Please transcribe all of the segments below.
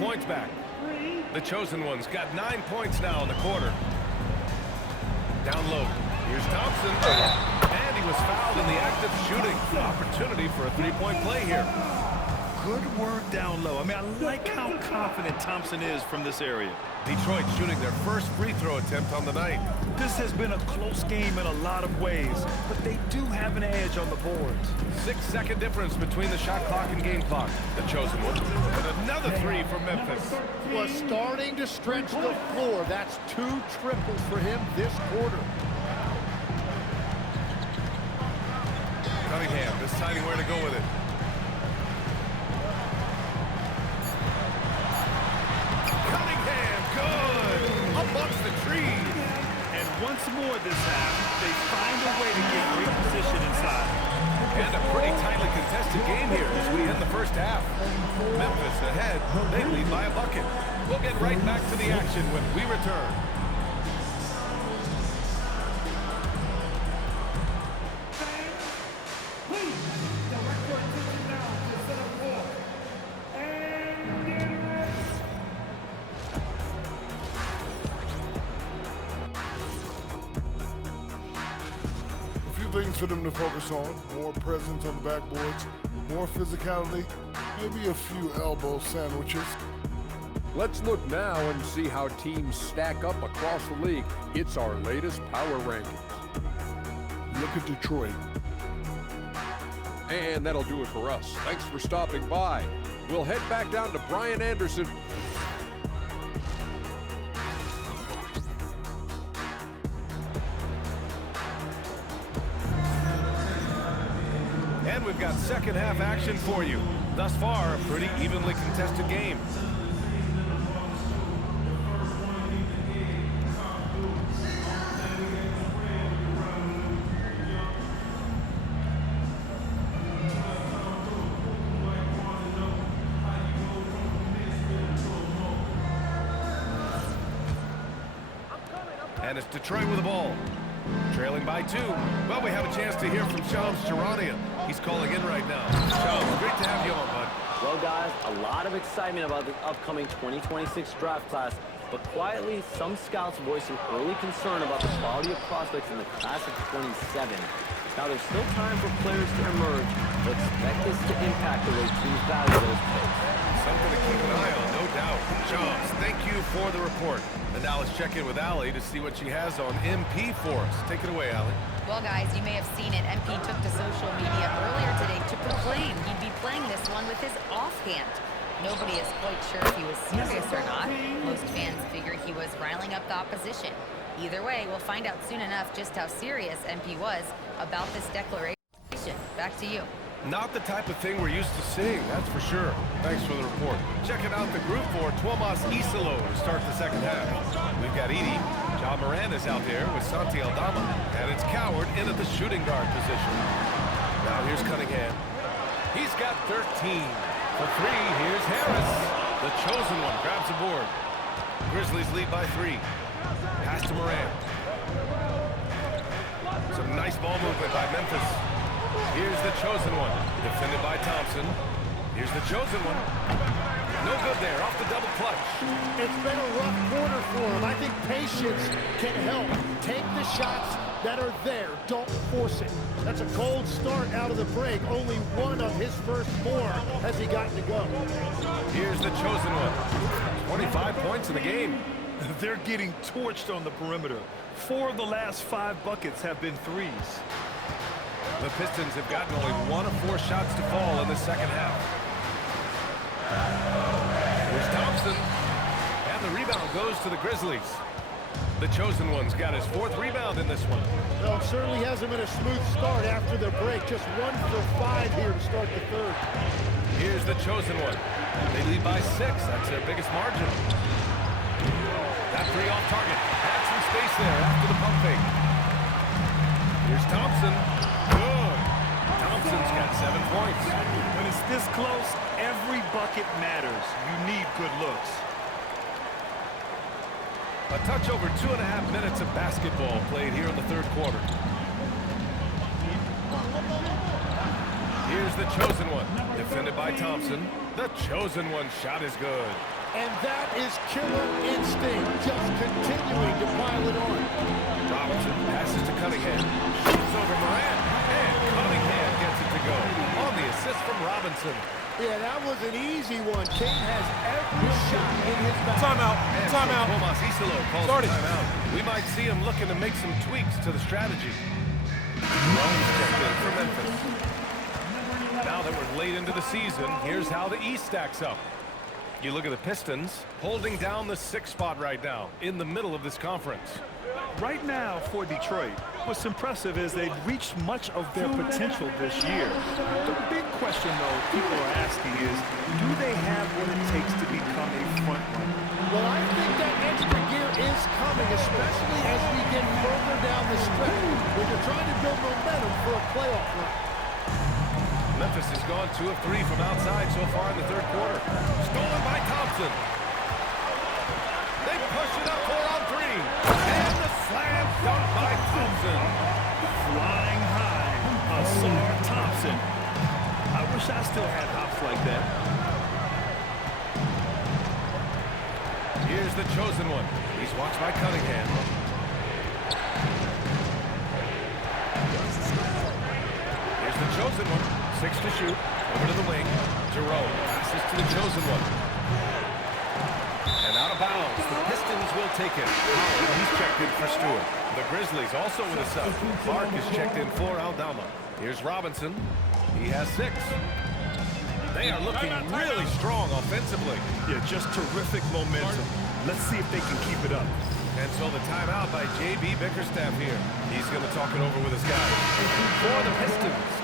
points back. The Chosen One's got 9 points now in the quarter. Down low. Here's Thompson. And he was fouled in the act of shooting. Opportunity for a three-point play here. Good work down low. I mean, I like how confident Thompson is from this area. Detroit shooting their first free throw attempt on the night. This has been a close game in a lot of ways, but they do have an edge on the boards. 6-second difference between the shot clock and game clock. The Chosen One. And another three for Memphis. Was starting to stretch the floor. That's 2 triples for him this quarter. Cunningham deciding where to go with it. Cunningham, good! Amongst the trees. And once more this half, they find a way to get great position inside. And a pretty tightly contested game here as we end the first half. Memphis ahead. They lead by a bucket. We'll get right back to the action when we return. Things for them to focus on: more presence on the backboards, more physicality, maybe a few elbow sandwiches. Let's look now and see how teams stack up across the league. It's our latest power rankings. Look at Detroit. And that'll do it for us. Thanks for stopping by. We'll head back down to Brian Anderson. And we've got second half action for you. Thus far, a pretty evenly contested game. And it's Detroit with the ball. Trailing by 2. Well, we have a chance to hear from Shams Charania. He's calling in right now. Shams, great to have you on, bud. Well, guys, a lot of excitement about the upcoming 2026 draft class, but quietly, some scouts voicing early concern about the quality of prospects in the class of 27. Now, there's still time for players to emerge, but expect this to impact the way teams value those picks. Something to keep an eye on, no doubt. Shams, thank you for the report. And now let's check in with Allie to see what she has on MP for us. Take it away, Allie. Well, guys, you may have seen it. MP took to social media earlier today to proclaim he'd be playing this one with his offhand. Nobody is quite sure if he was serious or not. Most fans figured he was riling up the opposition. Either way, we'll find out soon enough just how serious MP was about this declaration. Back to you. Not the type of thing we're used to seeing, that's for sure. Thanks for the report. Checking out the group for Tuomas Isalo to start the second half. We've got Edey. John Moran is out there with Santi Aldama. And it's Coward in at the shooting guard position. Now here's Cunningham. He's got 13. For 3, here's Harris. The Chosen One grabs the board. Grizzlies lead by 3. Pass to Moran. Some nice ball movement by Memphis. Here's the Chosen One, defended by Thompson. Here's the Chosen One. No good there, off the double clutch. It's been a rough quarter for him. I think patience can help. Take the shots that are there. Don't force it. That's a cold start out of the break. Only one of his first 4 has he gotten to go. Here's the Chosen One. 25 points in the game. They're getting torched on the perimeter. 4 of the last 5 buckets have been threes. The Pistons have gotten only 1 of 4 shots to fall in the second half. Here's Thompson. And the rebound goes to the Grizzlies. The Chosen One's got his 4th rebound in this one. Well, it certainly hasn't been a smooth start after the break. Just 1 for 5 here to start the third. Here's the Chosen One. They lead by 6. That's their biggest margin. That 3 off target. Had some space there after the pump fake. Here's Thompson. Good. Thompson's got 7 points. When it's this close, every bucket matters. You need good looks. A touch over 2.5 minutes of basketball played here in the third quarter. Here's the Chosen One, defended by Thompson. The Chosen One shot is good. And that is killer instinct, just continuing to pile it on. Robinson passes to Cunningham. Shoots over Moran. And Cunningham gets it to go. On the assist from Robinson. Yeah, that was an easy one. Kane has every shot in his back. Timeout. And Timeout. Tomas Isolo calls Started. the timeout. We might see him looking to make some tweaks to the strategy. Jones checked in for Memphis. Now that we're late into the season, here's how the East stacks up. You look at the Pistons holding down the 6th spot right now in the middle of this conference. Right now for Detroit, what's impressive is they've reached much of their potential this year. The big question, though, people are asking is, do they have what it takes to become a front runner? Well, I think that extra gear is coming, especially as we get further down the stretch, when you're trying to build momentum for a playoff run. Memphis has gone 2 of 3 from outside so far in the 3rd quarter. Stolen by Thompson. They push it up 4 on 3. And the slam dunk by Thompson. Flying high, Ausar Thompson. I wish I still had hops like that. Here's the chosen one. He's watched by Cunningham. Here's the chosen one. 6 to shoot. Over to the wing. Jerome passes to the chosen one. And out of bounds. The Pistons will take it. He's checked in for Stewart. The Grizzlies also with a sub. Clark is checked in for Aldama. Here's Robinson. He has 6. They are looking really strong offensively. Yeah, just terrific momentum. Let's see if they can keep it up. And so the timeout by J.B. Bickerstaff here. He's going to talk it over with his guys. For the Pistons.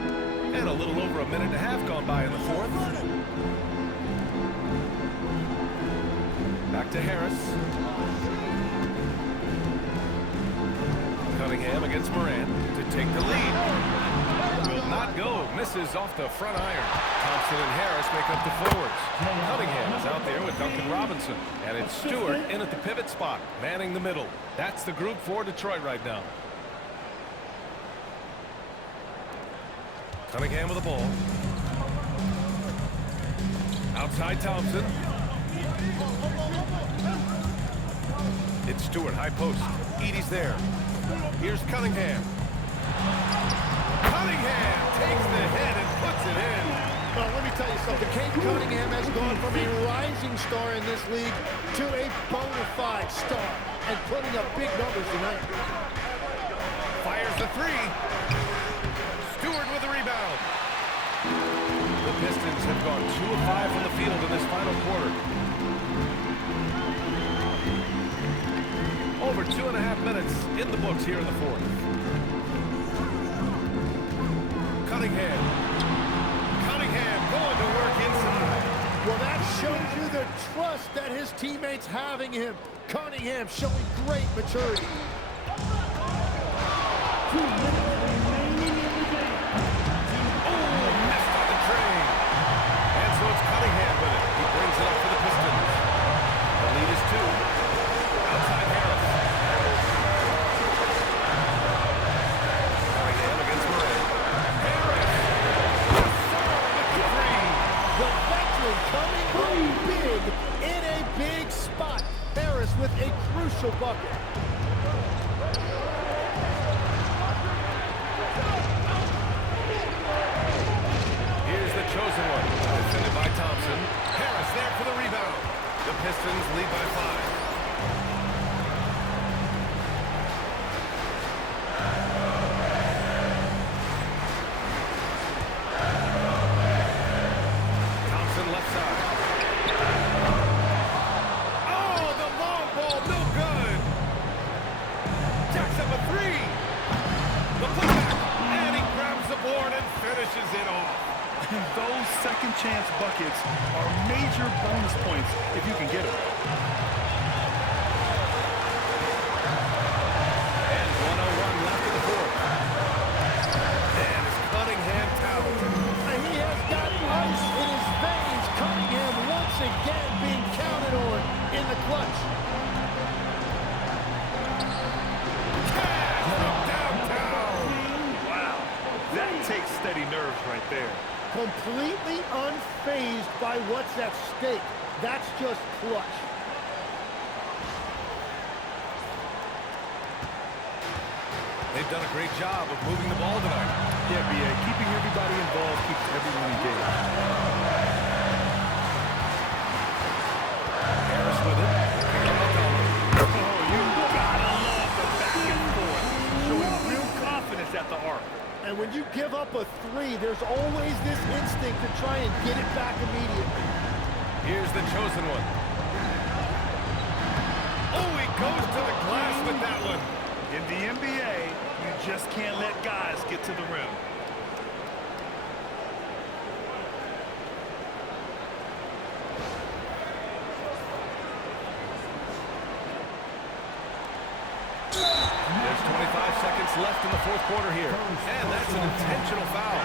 And a little over a minute and a half gone by in the 4th. Back to Harris. Cunningham against Moran to take the lead. Will not go. Misses off the front iron. Thompson and Harris make up the forwards. Cunningham is out there with Duncan Robinson. And it's Stewart in at the pivot spot, manning the middle. That's the group for Detroit right now. Cunningham with the ball. Outside Thompson. It's Stewart, high post. Edey's there. Here's Cunningham. Cunningham takes the head and puts it in. Well, let me tell you something. Kate Cunningham has gone from a rising star in this league to a bona fide star and putting up big numbers tonight. Fires the 3. Stewart with the rebound. The Pistons have gone 2 of 5 from the field in this final quarter. Over 2.5 minutes in the books here in the 4th. Cunningham. Cunningham going to work inside. Well, that shows you the trust that his teammates have in him. Cunningham showing great maturity. 2 minutes remaining in the game. Oh, missed on the train. And so it's Cunningham with it. He brings it up for the Pistons. The lead is 2. Outside Harris. Cunningham against Moran. Harris. The veteran coming home big in a big spot. Harris with a crucial bucket. Here's the chosen one. Defended by Thompson. Harris there for the rebound. The Pistons lead by 5. Thompson left side. Oh, the long ball, no good. Jacks up a 3. The putback, and he grabs the board and finishes it off. Those second chance buckets are major bonus points if you can get them. And 1:01 left in the 4th. And it's Cunningham talented. He has got ice in his veins. Cunningham once again being counted on in the clutch. completely unfazed by what's at stake. That's just clutch. They've done a great job of moving the ball tonight. Yeah, B.A., keeping everybody involved keeps everyone engaged. Harris with it. Oh, you gotta love the back and forth. Showing real confidence at the arc. And when you give up a three, there's always this instinct to try and get it back immediately. Here's the chosen one. Oh, he goes to the glass with that one. In the NBA, you just can't let guys get to the rim. There's 25 seconds left in the fourth quarter here. And that's an intentional foul.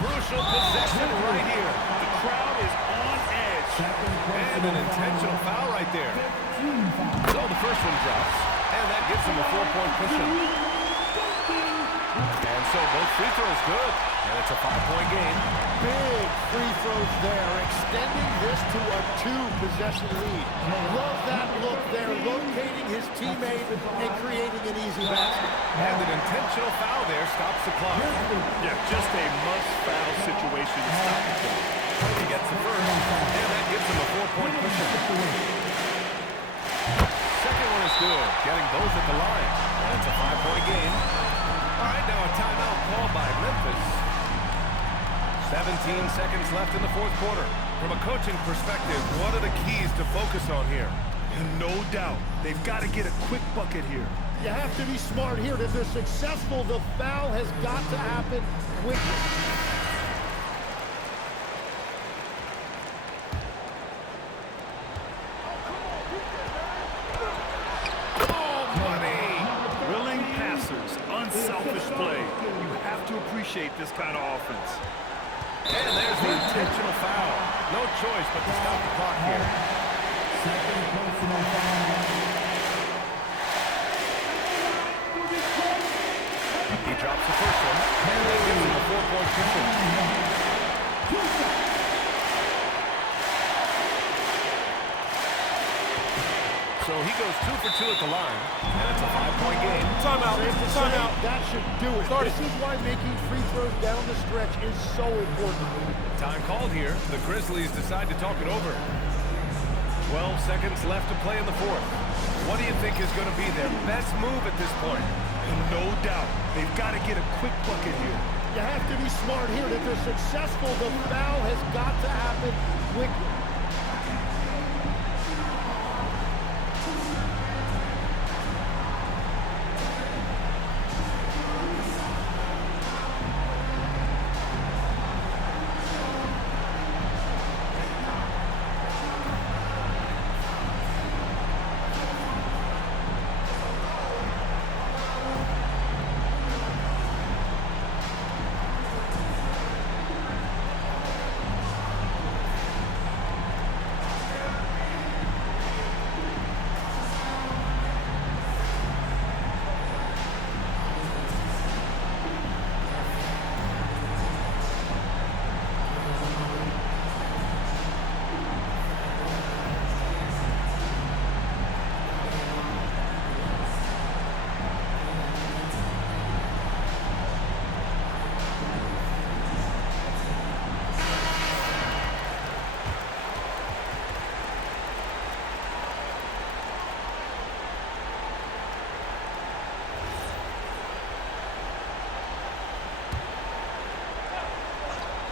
Crucial possession right here. The crowd is on edge. And an intentional foul right there. So the first one drops. And that gives them a 4-point cushion. And so both free throws good. And it's a 5-point game. Big free throws there, extending this to a 2-possession lead. Love that look there, locating his teammate and creating an easy basket. And an intentional foul there stops the clock. Yeah, just a must-foul situation to stop the clock. He gets the first, and that gives him a 4-point cushion. Second one is good, getting both at the line. And it's a 5-point game. All right, now a timeout called by Memphis. 17 seconds left in the fourth quarter. From a coaching perspective, what are the keys to focus on here? And no doubt, they've got to get a quick bucket here. You have to be smart here. If they're successful, the foul has got to happen quickly. Willing passers, unselfish play. You have to appreciate this kind of offense. And there's the intentional foul. No choice but to stop the clock here. He drops the first one, and that gives him a 4-point cushion. So he goes 2 for 2 at the line, and it's a 5-point game. Timeout. Timeout. That should do it. This is why making free throws down the stretch is so important. Time called here. The Grizzlies decide to talk it over. 12 seconds left to play in the fourth. What do you think is going to be their best move at this point? And no doubt, they've got to get a quick bucket here. You have to be smart here. If they're successful, the foul has got to happen quickly.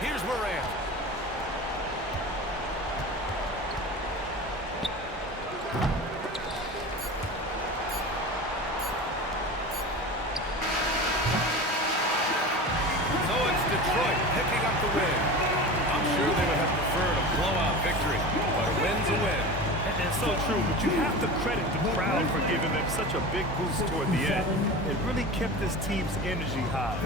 Here's Morant. So it's Detroit picking up the win. I'm sure they would have preferred a blowout victory, but a win's a win. And so true, but you have to credit the crowd for giving them such a big boost toward the end. It really kept this team's energy high.